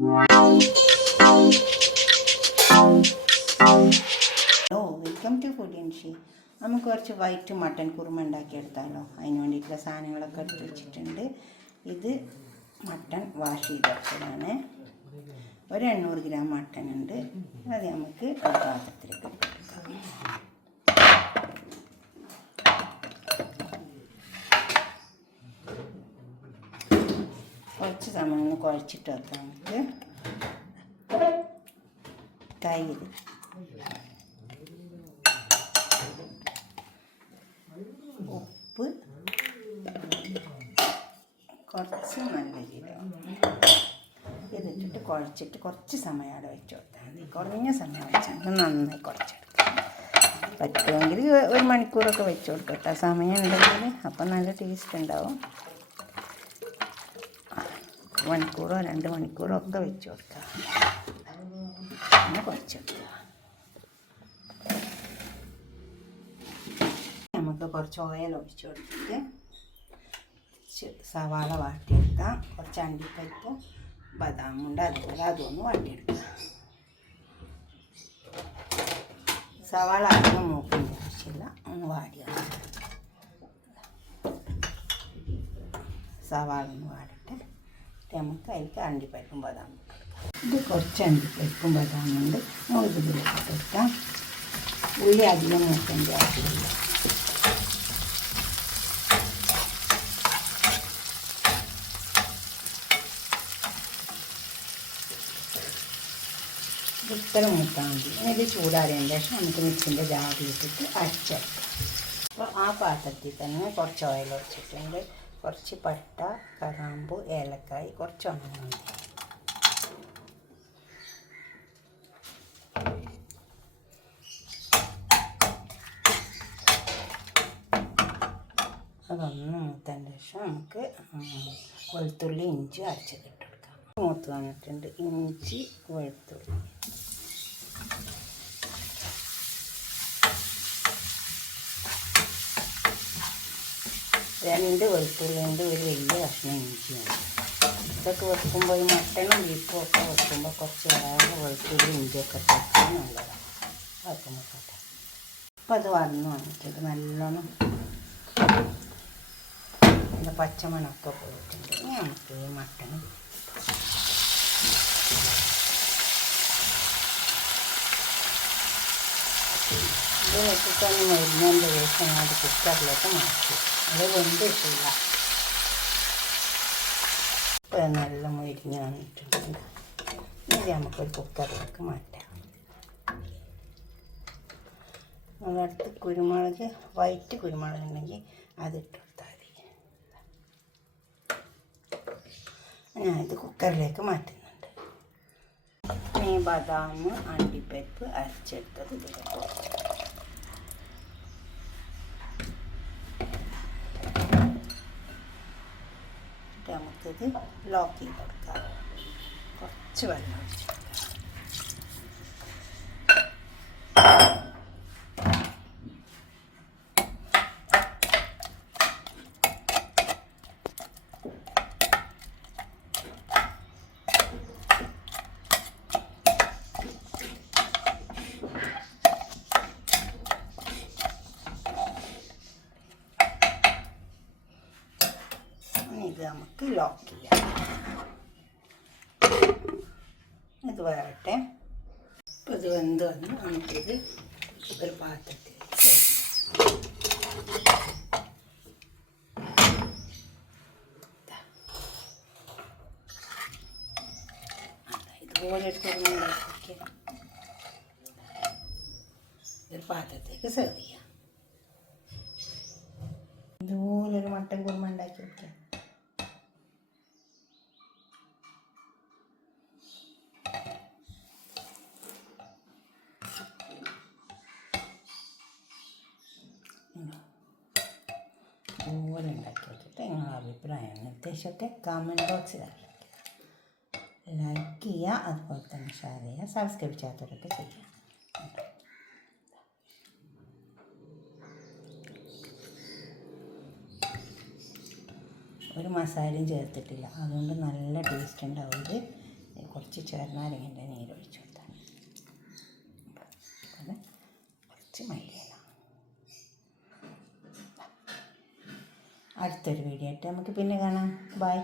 Hello, welcome to food ഇൻഷി. നമുക്ക് കുറച്ച് വൈറ്റ് മട്ടൻ കുറുമ ഉണ്ടാക്കിയെടുത്താലോ. അതിന് വേണ്ടിയിട്ടുള്ള സാധനങ്ങളൊക്കെ എടുത്ത് വെച്ചിട്ടുണ്ട്. ഇത് മട്ടൻ വാഷ് ചെയ്ത് വെച്ചതാണ്. ഒരു 800 ഗ്രാം മട്ടൻ ഉണ്ട്. അത് നമുക്ക് ഒരു പാത്രത്തിലേക്ക് എടുക്കാം. കുറച്ച് സമയം ഒന്ന് കുഴച്ചിട്ട് വെക്കാം. നമുക്ക് തൈര്, ഉപ്പ്, കുറച്ച് നല്ല ജീരകം ഇതിട്ടിട്ട് കുഴച്ചിട്ട് കുറച്ച് സമയം അവിടെ വെച്ച് കൊടുത്താൽ മതി. കുറഞ്ഞ സമയം വെച്ചാൽ നന്നായി കുഴച്ചെടുക്കാം. പറ്റുമെങ്കിൽ 1 മണിക്കൂറൊക്കെ വെച്ച് കൊടുക്കട്ടെ, സമയം ഉണ്ടെങ്കിൽ. അപ്പം നല്ല ടേസ്റ്റ് ഉണ്ടാവും. 1 മണിക്കൂറോ 2 മണിക്കൂറോ ഒക്കെ വെച്ച് കൊടുക്കാം. അങ്ങനെ കുഴച്ചെടുക്കുക. നമുക്ക് കുറച്ച് ഓയിൽ ഒഴിച്ച് കൊടുത്തിട്ട് സവാള വാട്ടിയെടുക്കാം. കുറച്ച് അണ്ടിപ്പരിപ്പും ബദാമുണ്ട്, അതുപോലെ അതൊന്ന് വാട്ടിയെടുക്കാം. സവാള അധികം മൂക്കേണ്ട ആവശ്യമില്ല, ഒന്ന് വാടിയാൽ സവാള ഒന്ന് വാടട്ടെ. നമുക്ക് അതിലേക്ക് അണ്ടിപ്പരിപ്പും ബദാമും കൊടുക്കാം. ഇത് കുറച്ച് അണ്ടിപ്പരിപ്പും ബദാമുണ്ട്, നമുക്ക് ഇതിലേക്ക് കൊടുക്കാം. ഉള്ളി അധികം മൂക്കേണ്ട ആവശ്യമില്ല. ഇത്ര മൂക്കാൻ മതി. ഇത് ചൂടാറിയതിന് ശേഷം നമുക്ക് മിക്സിൻ്റെ ജാറിലിട്ടിട്ട് അരച്ചെടുക്കാം. അപ്പോൾ ആ പാത്രത്തിൽ തന്നെ കുറച്ച് ഓയിൽ ഒഴിച്ചിട്ടുണ്ട്. കുറച്ച് പട്ട, കറാമ്പു, ഏലക്കായ്, കുറച്ച് ഉണങ്ങി. അതൊന്ന് മൂത്തതിന് ശേഷം നമുക്ക് വെളുത്തുള്ളി, ഇഞ്ചി അരച്ചത് ഇട്ട് കൊടുക്കാം. മൂത്ത് വന്നിട്ടുണ്ട്. ഇഞ്ചി, വെളുത്തുള്ളി, രണ്ട് വെളുത്തുള്ളിയുണ്ട്, ഒരു വലിയ കഷ്ണം ഇഞ്ചിയുണ്ട്. ഇതൊക്കെ വെക്കുമ്പോൾ ഈ മട്ടനും ബീഫും ഒക്കെ വെക്കുമ്പോൾ കുറച്ച് വേറെ വെളുത്തുള്ളി ഇഞ്ചിയൊക്കെ ചേർക്കാൻ നല്ലതാണ്. അതൊക്കെ നോക്കട്ടെ. അപ്പം അത് വന്നിട്ടുണ്ട്. നല്ലോണം പച്ചമണമൊക്കെ പോയിട്ടുണ്ട്. ഇനി നമുക്ക് ഈ മട്ടനും ഇത് വെച്ചിട്ടൊന്ന് മരുന്നതിൻ്റെ ശേഷം അത് കുക്കറിലേക്ക് മാറ്റി. അത് വെന്തിട്ടില്ല. ഇപ്പം നല്ല മൊരിഞ്ഞ് വന്നിട്ടുണ്ട്. ഇത് നമുക്കൊരു കുക്കറിലേക്ക് മാറ്റാം. നമ്മളടുത്ത് കുരുമുളക്, വൈറ്റ് കുരുമുളക് ഉണ്ടെങ്കിൽ അതിട്ട് കൊടുത്താൽ മതി. ഞാനിത് കുക്കറിലേക്ക് മാറ്റുന്നുണ്ട്. ഈ ബദാം, അണ്ടിപ്പരിപ്പ് അരച്ചെടുത്തത് ഇതിലേക്ക് നമുക്കിത് ലോക്ക് ചെയ്ത് കൊടുക്കാം. കുറച്ച് വെള്ളം ഒഴിച്ച് ഇത് നമുക്ക് ലോക്ക് ചെയ്യാം. ഇത് വരട്ടെ. അപ്പോൾ ഇത് വെന്ത് വന്ന് നമുക്കിത് ഒരു പാത്രത്തിൽ ഇതുപോലെ എടുത്ത് ഒരു പാത്രത്തേക്ക് സെർവ് ചെയ്യാം. ഇതുപോലൊരു മട്ടൻ കുറുമ ഉണ്ടാക്കി വയ്ക്കാം. ഇതുപോലെ ഉണ്ടാക്കി വെച്ചിട്ട് നിങ്ങളുടെ അഭിപ്രായം നിർദ്ദേശമൊക്കെ കമൻറ്റ് ബോക്സിൽ അറിയിക്കുക. ലൈക്ക് ചെയ്യുക, അതുപോലെ തന്നെ ഷെയർ ചെയ്യുക, സബ്സ്ക്രൈബ് ചെയ്യാത്തവരൊക്കെ ചെയ്യുക. ഒരു മസാലയും ചേർത്തിട്ടില്ല, അതുകൊണ്ട് നല്ല ടേസ്റ്റ് ഉണ്ടാവും. ഇത് കുറച്ച് കുറച്ച് ചെറുനാരങ്ങൻ്റെ നീരൊഴിച്ച് കൊടുത്താൽ പിന്നെ കുറച്ച് മല്ലിയില. അടുത്തൊരു വീഡിയോ ആയിട്ട് നമുക്ക് പിന്നെ കാണാം. ബൈ.